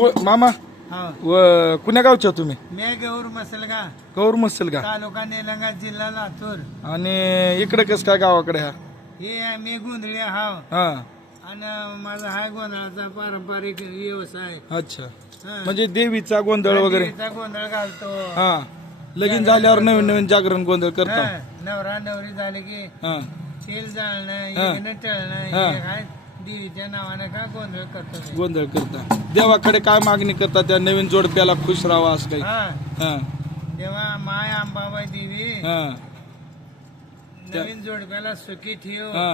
को मामा हा. व कुण्या गावचे हो तुम्ही? मी गौर मसलगा. गौर मसल का तालुका निलंगा जिल्हा लातूर. आणि इकडे कस काय गावाकडे हा? हे मी गुंधळी हाव हा. आणि माझा हा गोंधळाचा पारंपरिक व्यवसाय. अच्छा. हा. म्हणजे देवीचा गोंधळ वगैरे? गोंधळ घालतो. हा. लगीन झाल्यावर नवीन नवीन जागरण गोंधळ करता? हा, नवरा नवरी झाले की हा. जाळणं हा. टळणं हा. हे काय देवीच्या नावाने का गोंधळ करतो मी. गोंधळ करता. देवाकडे काय मागणी करता? त्या नवीन जोडप्याला खुश राहावा असं काही? हा. हा. तेव्हा माय अंबाबाई देवी. हा. नवीन जोडप्याला सुखी ठेव. हा.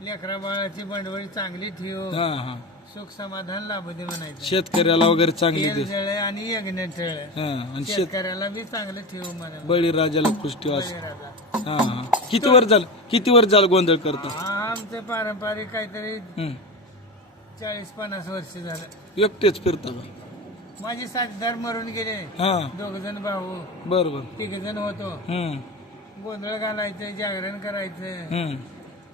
लेकरा बाळाची बंडवळी चांगली ठेव. हा हा. सुख समाधान लाभू दे म्हणायचं. शेतकऱ्याला वगैरे चांगली तेल दे जळे आणि यज्ञ ठेळ. हा आणि शेत शेतकऱ्याला बी चांगलं ठेवू म्हणा बळीराजाला खुश ठेवा असं. बळीराजा. हा हा. किती वर झालं किती वर झालं गोंधळ करता? हा आमचं पारंपरिक काहीतरी. चाळीस पन्नास वर्ष झालं. एकटेच फिरता का? माझे साथीदार मरून गेले. हा. दोघ जण भाऊ. बर बर तिघ जण होतो. गोंधळ घालायचं जागरण करायचं. हम्म.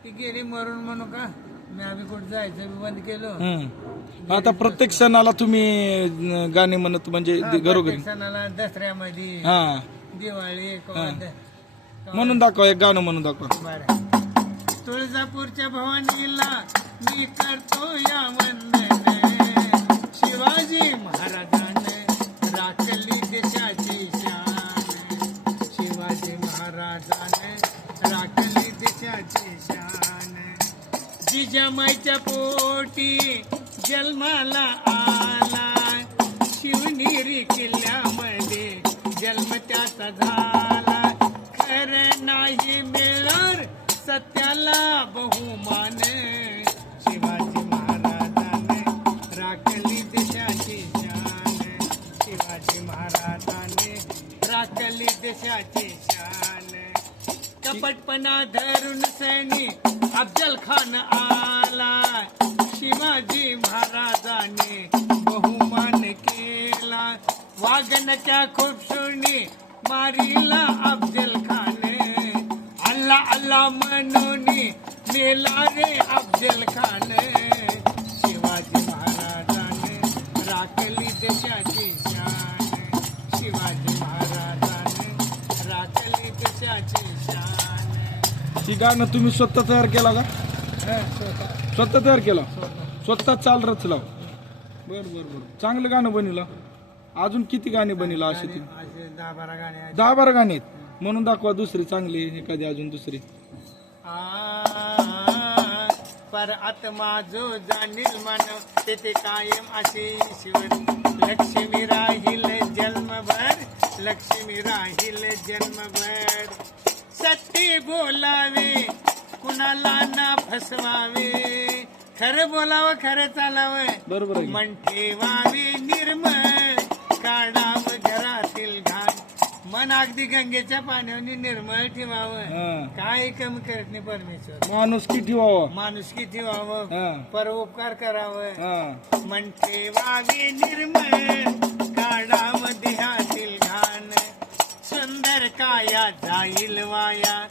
ती गेली मरून म्हणू का? मी आम्ही कुठं जायचं मी बंद केलो. आता प्रत्येक सणाला तुम्ही अं, गाणी म्हणत म्हणजे हा, घरोघरी. प्रत्येक सणाला दसऱ्यामध्ये हा. दिवाळी किंवा द- म्हणून दाखवा एक गाणं म्हणून दाखवा. बरं. तुळजापूरच्या भवानीला मी करतो या वंदन. शिवाजी महाराजाने राखली देशाची शान. शिवाजी महाराजाने राखली देशाची शान. जिजामाईच्या पोटी जन्माला आला. शिवनेरी किल्ल्यामध्ये जन्म त्याचा झाला. खरं नाही मिळणार सत्याला बहुमान शिवाजी महाराजाने राखली देशाची शान. शिवाजी महाराजाने राखली देशाची शान. कपटपणा धरून सैनी अफजल खान आला. शिवाजी महाराजाने बहुमान केला. वागणच्या खूपसुनी मारीला अफजल मेला रे अफजल खान शिवाजी महाराजाने राखली देशाची शान. शिवाजी महाराजाने राखली देशाची शान. ही गाणं तुम्ही स्वतः तयार केला का? हं, स्वतः- स्वतः तयार केला? स्वतः. चाल रचला. बर बर बर. चांगलं गाणं बनिला. अजून किती गाणी बनिला अशी ती? गाणी असे दहा बारा गाणे आहेत. दहा बारा गाणी आहेत. म्हणून दाखवा दुसरी चांगली एखादी अजून दुसरी. आ, पर आत्मा जो जाणील मानव तेथे कायम असे ईश्वर. लक्ष्मी राहील जन्मभर लक्ष्मी राहील जन्मभर. सत्य बोलावे कुणाला ना फसवावे. खरं बोलावं खरं चालावं. बरोबर? मन ठेवावे निर्मळ. काढावं मन अगदी गंगेच्या पाण्याने निर्मळ ठेवावं. हा. काय कमी करत नाही परमेश्वर. माणूस की ठेवावा? माणुसकी ठेवावं. हा. परोपकार करावं. हा. मन ठेवावे निर्मळ काढावं देहातील घाण. सुंदर काया जाईल वाया.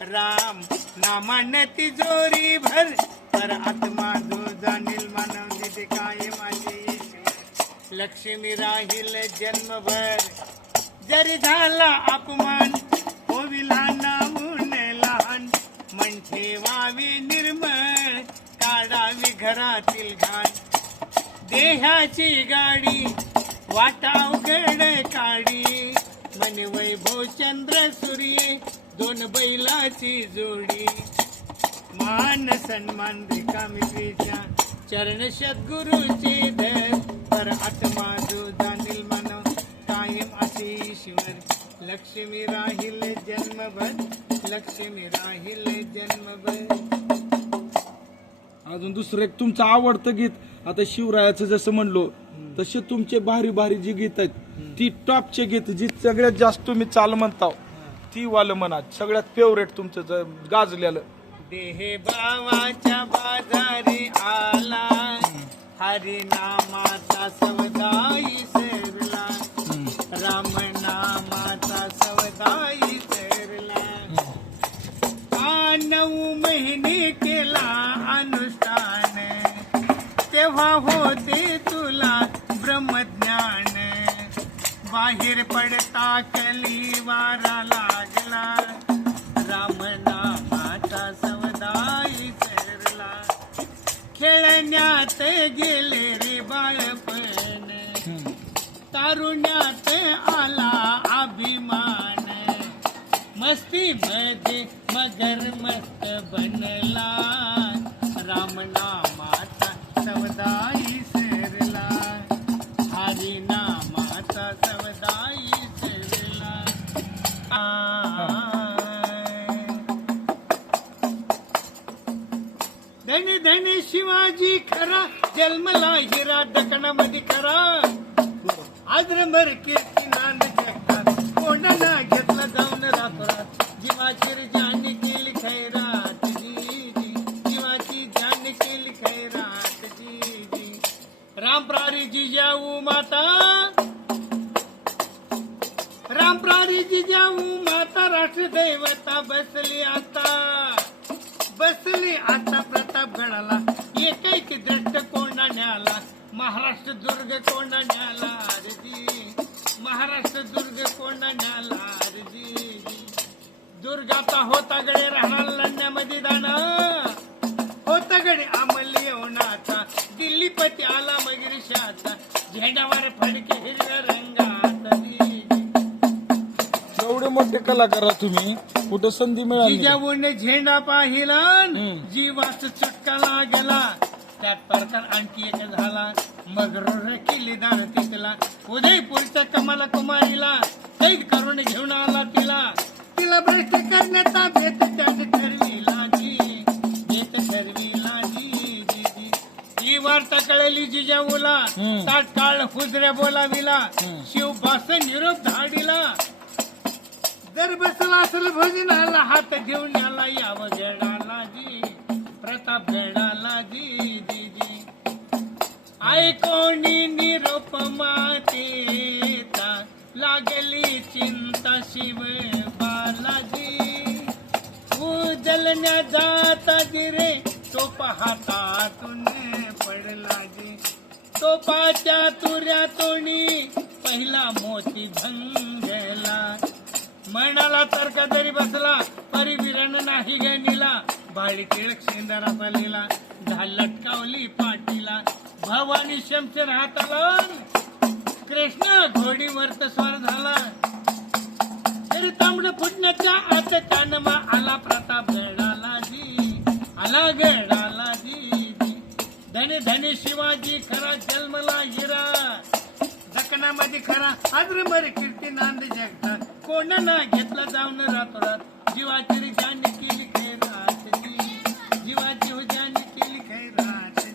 राम नामाने तिजोरी भर. पर आत्मा जो जाणील मानव तिथे काय माझे ईश्वर लक्ष्मी राहील जन्मभर. जरी झाला अपमान होविला नावून लहान. म्हणजे मन ठेवावे निर्मळ काढावी घरातील घाण. देहाची गाडी वाटावगड काढी मन वैभव चंद्र सूर्य दोन बैलाची जोडी. मान सन्मान रिकामी चरण सद्गुरूचे धर पर आत्मा जो जाणील ईश्वर लक्ष्मी राहील जन्मभर लक्ष्मी राहील जन्मभर. अजून दुसरं एक तुमचं आवडतं गीत. आता शिवरायाचं जसं म्हणलो तसे तुमचे भारी भारी जी गीत आहेत ती टॉपचे गीत जी सगळ्यात जास्त तुम्ही चाल म्हणता ती वालं म्हणा सगळ्यात फेवरेट तुमचं गाजलेलं. देहे बावाच्या बाजारी आला. हरिनामाचा सवदाई बाहेर पडता कलीवारा लागला. रामना माता सवदाई सरला. खेळण्यात गेले रे बाळपण. तारुण्यात आला अभिमान. मस्ती मध्ये मगर मस्त बनला. रामनामाचा सवदाई धनी धनी शिवाजी खरा जन्मला हिरा दकणामध्ये खरा. मर कीर्ती बसली आता. बसली आता प्रतापगडाला एकैक दृष्ट कोंडाण्याला महाराष्ट्र दुर्ग कोंडाण्याला रजी महाराष्ट्र दुर्ग कोंडाण्याला रजी दुर्गाचा होता गडे राहणार लढण्यामध्ये दाना. होता गडे अंमल आता. दिल्लीपती आला मगिरीशाचा. झेंडावर फडके हिरव्या मोठे कलाकार आहात तुम्ही. कुठं संधी मिळाली जिजाऊने झेंडा पाहिला हम्म. जीवाचा चुटका लागला. त्यात प्रकार आणखी एक झाला. मग रोर केली दान तिथला उदयपूरच्या कमला कुमारीला. कैद करून घेऊन आला तिला. तिला भ्रष्ट करण्याचा भेट त्याने ठरविला जी भेट ठरविला जी जी जी ही वार्ता कळली जिजाऊला. हम्म. ताट काळ हुजऱ्या बोलाविला. शिवभास निरोप धाडीला. जर बसला असेल भजनाला हात घेऊन आला यावं गडाला जी प्रताप गडाला जी जी जी. ऐकोणी निरोप मातेचा लागली चिंता शिव बालाजी. उजलण्या जाता रे तो हातातून पडला जी. तोपाच्या तुऱ्यातोणी पहिला मोती भंग मनाला तर्क जरी बसला परी विरण नाही गणिला. बाळी टिळक शेंदारा लिला झाल लटकावली पाटीला. भवानी शमशेर हाताला. कृष्ण घोडीवर स्वर झाला. तरी तांबड फुटण्याच्या आत कानमा आला प्रताप गडाला जी. आला गडाला जी जी. धने धने शिवाजी खरा जन्मला हिरा. जखनामध्ये खरा आद्रमर कीर्ती नांद जगता. कोणाला घेतला जाऊन रातोरात? जीवाची रे जाणी केली खैरात जी जीवाची हो जाणी केली खैरात जी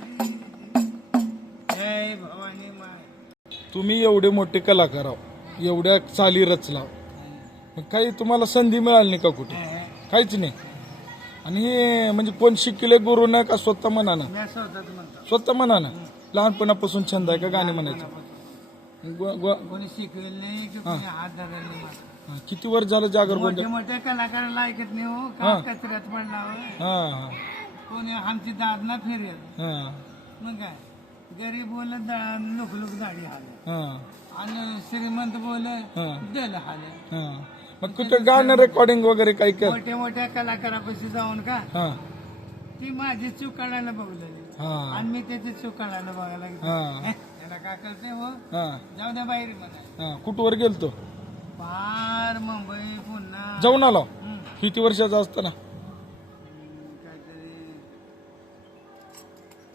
जय भवानी माय. तुम्ही एवढे मोठे कलाकार आहो. एवढ्या चाली रचला काही तुम्हाला संधी मिळाली नाही का कुठे? काहीच नाही. आणि हे म्हणजे कोण शिकले गुरु नाही का? स्वतः मनानं मी असं होतं म्हणतो. स्वतः मनानं लहानपणापासून छंद आहे का? गाणे म्हणायचं. कोणी शिकवेल नाही कोणी हात. हा, किती वर्ष झालं जागर मोठे गोंधळ मोठ्या कलाकाराला ऐकत नाही हो. का कचऱ्यात पडला हो. हा कोणी आमची दाद ना फिरेल. हा. मग काय? गरीब बोल लुक लुक दाढी हाल. हा. आणि श्रीमंत बोल हा. दल हाल. हा. मग कुठं गाणं रेकॉर्डिंग वगैरे काही कर? मोठ्या मोठ्या कलाकारापाशी जाऊन का? हा. ती माझी चूक काढायला बघलेली. हा. आणि मी त्याची चूक काढायला बघायला. हा. त्याला काय करते हो? हा. जाऊ द्या बाहेर म्हणा हा. कुठवर गेलतो? पार मुंबई पुन्हा. जाऊन आलो हम्म. किती वर्षाचा असताना? काहीतरी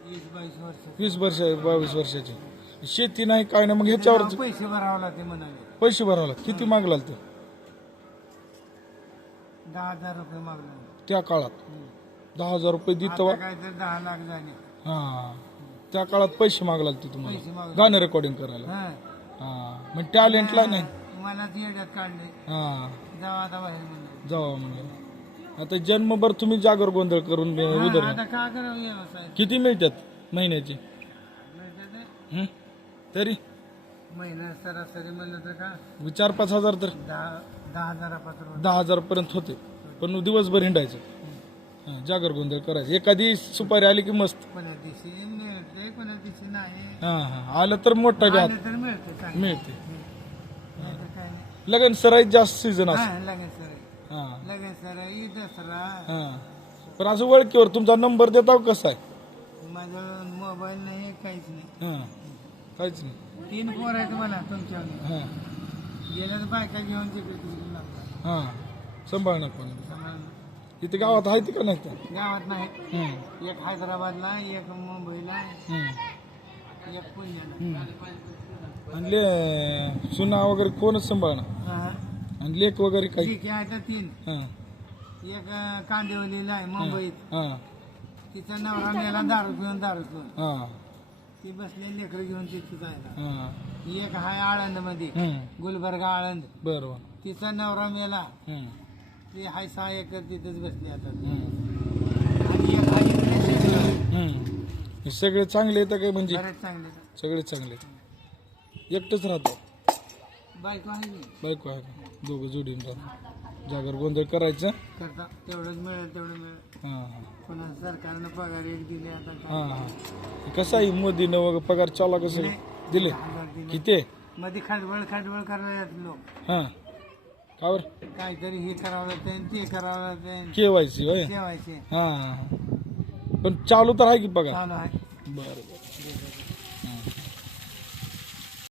वीस बावीस वर्ष. वीस वर्ष बावीस वर्षाची. शेती नाही काय नाही मग ह्याच्यावर पैसे भरावं लागते म्हणाले. पैसे भरावं लागले किती मागलाल तर दहा हजार रुपये मागले. त्या काळात? दहा हजार रुपये देत आता काहीतरी दहा लाख झाले. हा. त्या काळात पैसे मागलाल ते तुम्हाला? मागले. गाणं रेकॉर्डिंग करायला? हा. हा. मग टॅलेंटला नाही? येड्यात काढले. हा. जाऊ आता बाहेर म्हणलं जावा म्हणलं आता जन्मभर तुम्ही जागर गोंधळ करून हा, उदर आता काय करावं व्यवसाय किती मिळतात महिन्याचे? ते? हं? तरी? महिना सरासरी म्हणलं तर का? चार पाच हजार तर दहा दहा हजारापासून दहा हजार पर्यंत होते. पण दिवसभर हिंडायचं. हा, जागर गोंधळ करायचं. एखादी सुपारी आली की मस्त. कोण्या दिवशी मिळते कोण्या दिवशी नाही. हा हा. आलं तर मोठा घ्या आले तर मिळते चांगलं. मिळते. लगन सराईत जास्त सीझन असतो हा लगेच सर हा. लगेच सर ईद दसरा हा. पण असं ओळखीवर तुमचा नंबर देता हो कसा आहे? माझा मोबाईल नाही काहीच नाही. हा. काहीच नाही. तीन पोर आहेत मला तुमच्यावर. हा. गेल्या तर बायका घेऊन तिकडे तिकडे लागतात हा. सांभाळणार. इथे गावात आहे का नाही तर गावात नाही. एक हैदराबादला एक मुंबईला हम्म, एक पुण्याला. आणि ले सुना वगैरे कोणच सांभाळणार. हा. आणि लेख वगैरे काही? ठीक आहे आता तीन. हा. एक अं, कांदिवलीला आहे मुंबईत. हा. तिचा नवरा मेला दारू पिऊन दारू पिऊन. हा. ती बसले लेकरं घेऊन तिथे जायला. हा. एक आहे आळंदमध्ये हम्म, गुलबर्गा आळंद. बरोबर. तिचा नवरा मेला. हम्म, ती हाय सहा एकर तिथेच बसली आता. हम्म, आणि एक इकडे. हम्म. हे सगळे चांगले येतं काय म्हणजे? बरेच चांगले सगळे चांगले एकटंच राहतात बायको आहे की? बायको आहे का? दोघं जोडीन राहतात. जागर गोंधळ करायचं. करता. तेवढंच मिळेल तेवढं मिळेल. हा हा. पुन्हा सरकारनं पगार एक दिले आता हा काय. हा कसं आहे मोदीनं वगैरे पगार चाला कसं दिले? किती? मध्ये खाटबळ खाटबळ करायला लोक. हा. कावर काहीतरी हे करावं लागतं ते करावं लागतं केवायसी होय? ठेवायचे हा हा. पण चालू तर आहे की पगार? चालू आहे. बरं बरं.